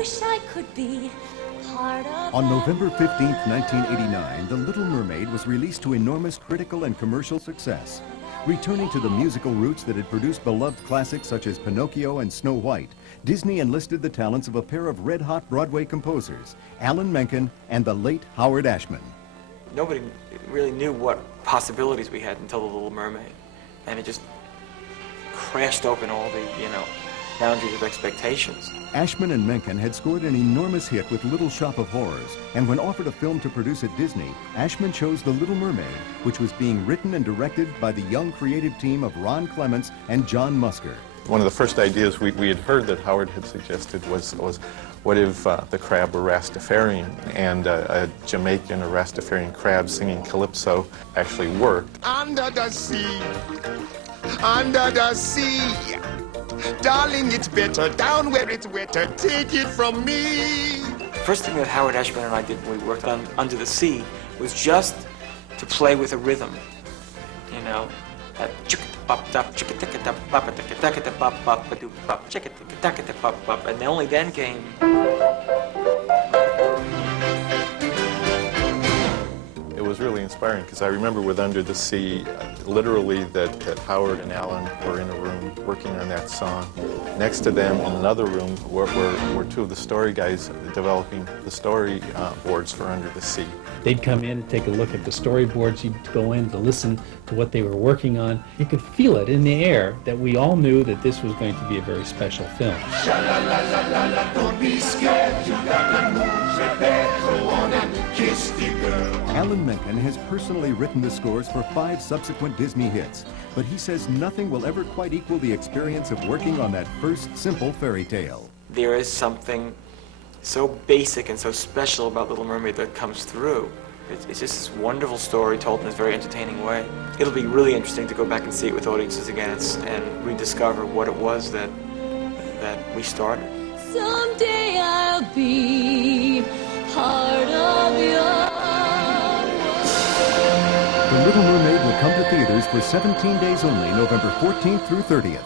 wish I could be part of. On November 15th, 1989, The Little Mermaid was released to enormous critical and commercial success. Returning to the musical roots that had produced beloved classics such as Pinocchio and Snow White, Disney enlisted the talents of a pair of red-hot Broadway composers, Alan Menken and the late Howard Ashman. Nobody really knew what possibilities we had until The Little Mermaid, and it just crashed open all the, boundaries of expectations. Ashman and Menken had scored an enormous hit with Little Shop of Horrors, and when offered a film to produce at Disney, Ashman chose The Little Mermaid, which was being written and directed by the young creative team of Ron Clements and John Musker. One of the first ideas we had heard that Howard had suggested was what if the crab were Rastafarian, and a Jamaican or Rastafarian crab singing calypso actually worked. Under the sea, under the sea. Darling, it's better down where it's wetter. Take it from me. First thing that Howard Ashman and I did when we worked on Under the Sea was just to play with a rhythm. That and only then came. It was really inspiring because I remember with Under the Sea, literally that Howard and Alan were in a room working on that song. Next to them in another room were two of the story guys developing the story boards for Under the Sea. They'd come in and take a look at the storyboards. You'd go in to listen to what they were working on. You could feel it in the air that we all knew that this was going to be a very special film. Sha-la-la-la-la-la, don't be scared. You gotta move, prepare, go on and kiss the girl. Alan Menken has personally written the scores for 5 subsequent Disney hits, but he says nothing will ever quite equal the experience of working on that first simple fairy tale. There is something so basic and so special about Little Mermaid that comes through. It's just this wonderful story told in this very entertaining way. It'll be really interesting to go back and see it with audiences again and rediscover what it was that we started. Someday I'll be part of your The Little Mermaid will come to theaters for 17 days only, November 14th through 30th.